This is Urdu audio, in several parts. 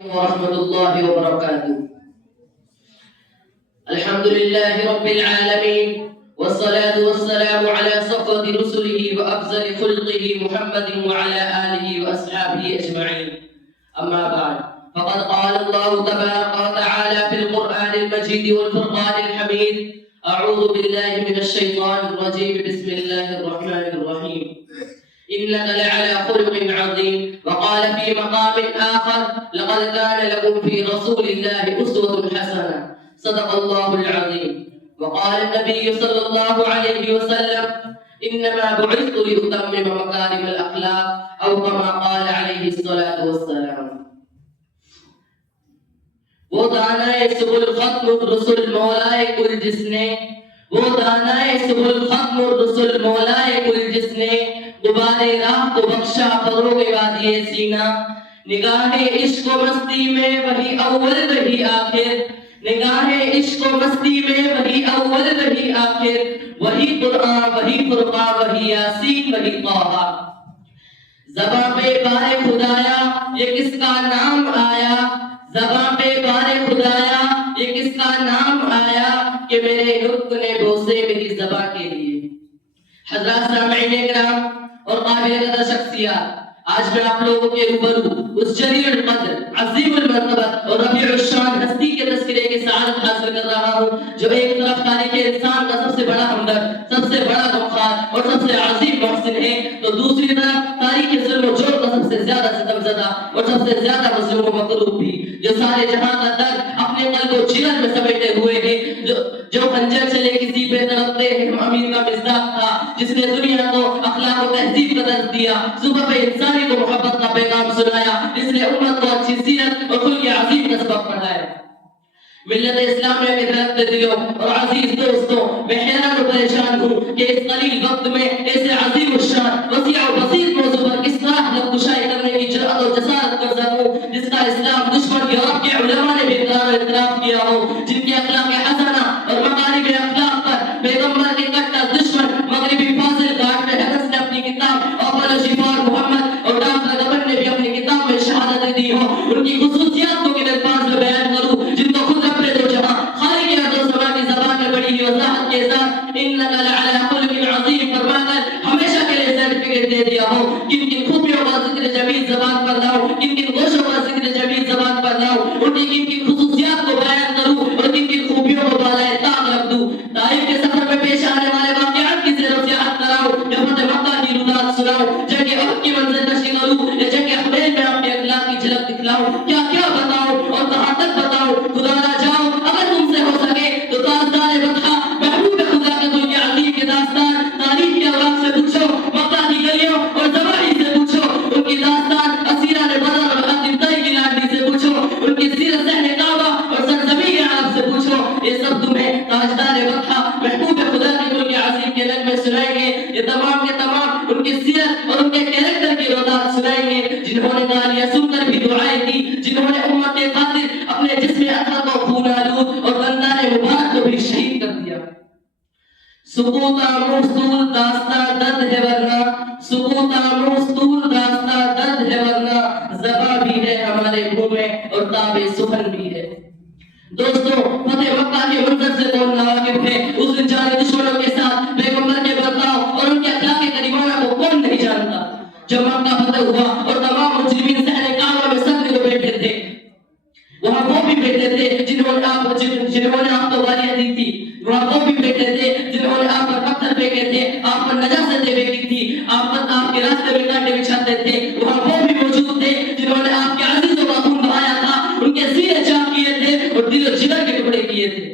ورحمة الله وبركاته. الحمد لله رب العالمين، والصلاة والسلام على صفوة رسله وأفضل خلقه محمد وعلى آله وأصحابه أجمعين. أما بعد، فقد قال الله تبارك وتعالى في القرآن المجيد والفرقان الحميد: أعوذ بالله من الشيطان الرجيم، بسم الله الرحمن الرحيم. إنك لعلى خلق عظيم. وقال في مقام آخر: لقد كان لكم في رسول الله أسوة حسنة. صدق الله العظيم. وقال النبي صلى الله عليه وسلم: إنما بعثت لأتمم مكارم الأخلاق، أو كما قال عليه الصلاة والسلام. وہ دانائے سبل ختم الرسل مولائے کل جس نے، وہ دانائے سبل ختم الرسل مولائے کل جس نے، غبار راہ کو بخشا فروغ وادی سینہ. نگاہ عشق و مستی میں وہی اول وہی آخر، نگاہ عشق و مستی میں وہی اول وہی آخر، وہی قرآن وہی فرقان وہی یاسین وہی طٰہٰ. زباں پہ بار خدایا یہ کس کا نام آیا، زباں پہ بار خدایا یہ کس کا نام آیا، کہ میرے نطق نے بوسے میری زباں کے لیے. حضرات سامعین کرام اور قابل قدر شخصیات، آج میں آپ لوگوں کے روبرو اس جلیل القدر، عظیم المرتبت اور رفیع الشان ہستی کے تذکرے کی سعادت حاصل کر رہا ہوں، جو ایک طرف تاریخ انسان کا سب سے بڑا ہمدرد، سب سے بڑا غمخوار اور سب سے عظیم محسن ہے، تو دوسری طرف تاریخ ظلم و جور کا سب سے زیادہ ستم زدہ اور سب سے زیادہ مظلوم و مکروہ بھی، جو سارے جہاں کا درد اپنے قلب و جگر میں سمیٹے ہوئے ہے، جو خنجر چلے کسی پہ تڑپتے ہم امیر کا مصداق تھا، جس نے دنیا کو اخلاق و تہذیب کا درس دیا، صبح پہ انسانی کو محبت کا پیغام سنایا، جس نے امت کو اچھی سیرت اور خلق عظیم کا سبق پڑھایا. ملت اسلام میں میرے دلوں اور عزیز دوستوں، میں حیران و پریشان ہوں کہ اس قلیل وقت میں ایسے عظیم الشان، وسیع و بسیط موضوع پر کس طرح لب کشائی کرنے کی جرأت و جسارت کر سکوں، جس کا اسلام دشمن یورپ کے علماء نے بھی اقرار و اعتراف کیا ہو، جن کی اخلاق حسنہ اور مکارم اخلاق پر پیغمبر کے کٹا دشمن مغربی فاضل گارڈ ہیرس نے اپنی کتاب اوپن شفا محمد اور ڈاکٹر گبن نے بھی اپنی کتاب میں شہادت دی ہو. ان کی خصوصیات کو کن الفاظ میں بیان کروں جن کو خود رب نے دو جہاں خالق ارض و سما کی زبان میں بڑی ہی وضاحت کے ساتھ انک لعلی خلق عظیم فرما کر ہمیشہ کے لیے سرٹیفکیٹ دے دیا ہو. کن کن خوبیوں کا ذکر جمیل زبان پر لاؤں، کن کن گوشوں کا ذکر جمیل زبان پر لاؤں، ان کی کن کن خصوصیات کو بیان کروں اور کن کن خوبیوں کو بالائے طاق رکھ دوں. طائف کے سفر میں پیش آنے والے واقعات کی زیر و سیاحت کراؤں یا فتح مکہ کی رودات سناؤں، جنگ احد کی منزل کشی کروں یا جنگ حنین میں اپنے اخلاق کی جھلک دکھلاؤں. کیا کیا بتاؤں اور کہاں تک بتاؤں، خدا نہ جاؤ اگر تم سے ہو سکے تو تاجدار بطحہ محبوب خدا کے دل کے عظیم کے داستان تاریخ کے اوراق سے پوچھو، مکہ کی گلیوں اور زواحی سے پوچھو، ان کی داستان اسیران بدر اور حاتم طئی کی لاڈلی سے پوچھو، ان کی سیرت صحن کعبہ اور سرزمین عرب سے پوچھو. یہ سب تمہیں تاجدار بطحہ محبوب خدا کے دل کے عظیم کے لگ میں سنائیں گے. یہ تمام کے تمام ان کی سیرت اور ان کے کیریکٹر کی روایات سنائیں گے، جنہوں نے گالیاں سن کر بھی دعائیں کی، جنہوں نے امت کے خاطر اپنے جسم اطہر کو خون آلود اور دندان مبارک کو بھی شہید کر دیا. سکوت مستول داستہ درد ہے ورنہ، سکوت مستول داستہ درد ہے ورنہ، زباں بھی ہے ہمارے منہ میں اور تاب سخن بھی ہے. دوستو، فتح مکہ کے منظر سے کون ناواقف ہے؟ اس دن جانے دشمنوں کے ساتھ پیغمبر کے برتاؤ اور ان کے اخلاق کریمانہ کو کون نہیں جانتا؟ جب مکہ فتح ہوا اور تمام مجرمین صحن کعبہ میں صدر کو بیٹھے تھے، وہاں وہ بھی بیٹھے تھے جنہوں نے آپ کو گالیاں دی تھی، وہاں وہ بھی بیٹھے تھے جنہوں نے آپ پر پتھر پھینکے تھے، آپ پر نجاستیں پھینکی تھی، آپ کے راستے میں کانٹے بچھاتے تھے، وہاں وہ بھی موجود تھے جنہوں نے آپ کے عزیزوں کا خون بہایا تھا، ان کے سینے چاک کیے تھے اور دل و جگر کے ٹکڑے کیے تھے.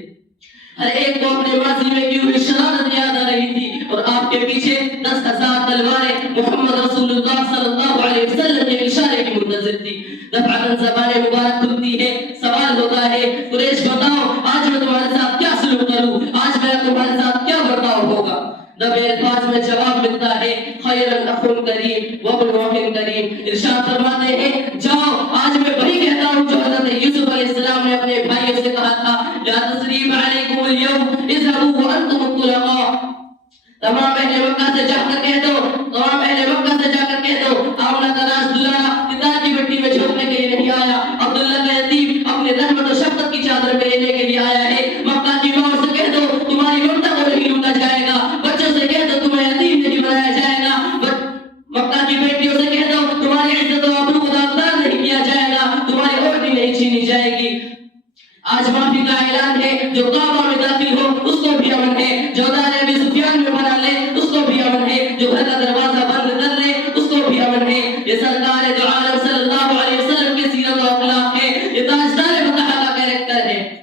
ہر ایک کو اپنے ماضی میں کی ہوئی شرارت یاد آ رہی تھی اور آپ کے پیچھے 10,000 تلواریں محمد رسول اللہ صلی اللہ علیہ وسلم کے اشارے کی منتظر تھی. دفعتاً زبان مبارک کھلتی ہے، سوال ہوتا ہے، قریش بتاؤ آج میں تمہارے ساتھ کیا سلوک کروں، آج میرا تمہارے ساتھ کیا برتاؤ ہوگا؟ دبے الفاظ میں جواب ملتا ہے، خیراً اخ کریم وابن اخ کریم. ارشاد فرماتے ہیں، جاؤ آج میں وہی کہتا ہوں جو حضرت یوسف علیہ السلام نے اپنے بھائیوں سے کہا تھا، لا تثریب علیکم اليوم اذهبوا وانتم الطلقاء. تمام اہل مکہ سے جا کر کہہ دو، تمام اہل مکہ سے جا کر کہہ دو، آمنہ کا راز دلہا پتا کی مٹی میں جھونکنے کے لیے نہیں آیا، عبداللہ آج معافی کا اعلان ہے، جو کعبہ میں داخل ہو اس کو بھی امن ہے، جو دار ابی سفیان میں بنا لے اس کو بھی امن ہے، جو گھر کا دروازہ بند کر لے اس کو بھی امن ہے۔ یہ سرکار دو عالم صلی اللہ علیہ وسلم کی سیرت و اخلاق ہے، یہ تاجدار بطحہ کا کریکٹر ہے،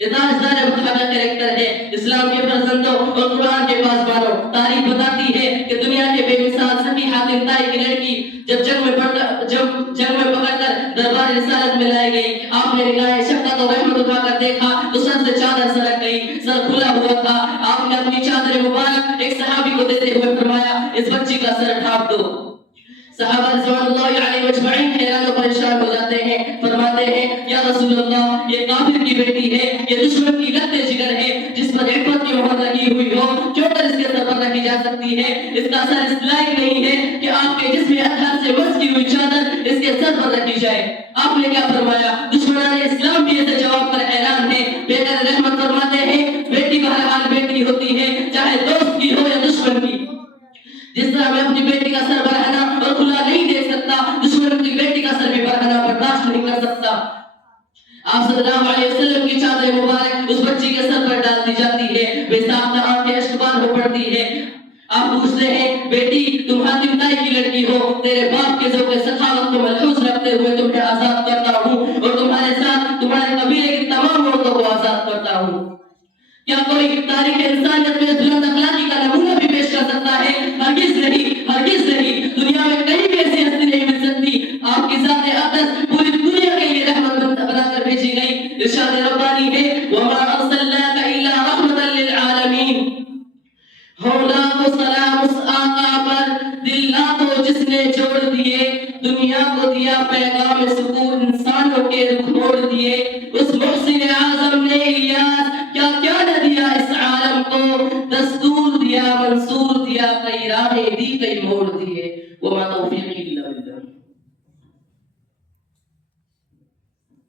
یہ تاجدار بطحہ کا کریکٹر ہے۔ اسلام کے فرزندوں اور قرآن کے پاسبانوں، تاریخ بتاتی ہے کہ دنیا کے بے مثال صفیحہ تنتائی کی لڑکی جب جنگ میں پکڑ کر دربار رسالت میں لائی گئی، آپ نے نگاہ شفقت اور رحمت اٹھا کر دیکھا تو سر سے چادر سرک گئی، سر کھلا ہوا تھا۔ آپ نے اپنی چادر مبارک ایک صحابی کو دیتے ہوئے فرمایا، اس بچی کا سر ڈھانپ دو۔ صحابہ رضوان اللہ علیہ مجمعین حیران و پریشان ہو جاتے ہیں، فرماتے ہیں یا رسول اللہ یہ کافر کی بیٹی ہے، یہ دشمن کی لگتے جگر ہے، جس پر عفت کی مہر لگی ہوئی ہو کیوں کر اس کے سر پر رکھی جا سکتی ہے؟ اس کا سر اس لائق نہیں ہے کہ آپ کے جسم اطہر سے بس کی ہوئی چادر اس کے سر پر رکھی جائے۔ آپ نے کیا فرمایا؟ دشمنان اسلام بھی ایسے جواب پر حیران ہے۔ بیٹر رحمت فرماتے ہیں بیٹی بہرحال بیٹی ہوتی ہے، چاہے دوست کی ہو یا دشمن کی۔ جس طرح میں اپنی بیٹی کا سر برہنا اور کھلا نہیں دیکھ سکتا، دشمن کی بیٹی کا سر بھی برہنا برداشت نہیں کر سکتا۔ آپ صلی اللہ علیہ وسلم کی چادر مبارک اس بچی کے سر پر ڈال دی جاتی ہے، بے ساختہ آنکھیں اشکبار ہو پڑتی ہے۔ آپ پوچھتے ہیں بیٹی تم حاتم تائی کی لڑکی ہو، تیرے باپ کے ذوق سخاوت کو ملحوظ رکھتے ہوئے تمہیں آزاد کرتا ہوں اور تمہارے ساتھ تمہارے قبیلے کی تمام عورتوں کو آزاد کرتا ہوں۔ کیا کوئی تاریخ انسانیت میں بلند اخلاقی کا نمونہ بھی پیش کر سکتا ہے؟ ہرگز نہیں، ہرگز نہیں۔ دنیا میں کہیں بھی ایسی ہستی نہیں مل سکتی۔ آپ کی ذات اقدس پوری دنیا کے لیے رحمت بنا کر بھیجی گئی۔ ارشاد ربانی ہے وَمَا أَرْسَلْنَاكَ إِلَّا رَحْمَةً لِلْعَالَمِينَ۔ ہو لاکھوں سلام اس آقا پر، دل لاکھوں جس نے جوڑ دیے، دنیا کو دیا پیغام سکون، انسانوں کے رخ موڑ دیے۔ اس محسن اعظم نے الیاس کیا کیا نہ دیا اس عالم کو، دستور دیا منصور دیا، کئی راہیں دی کئی موڑ دیے۔ وما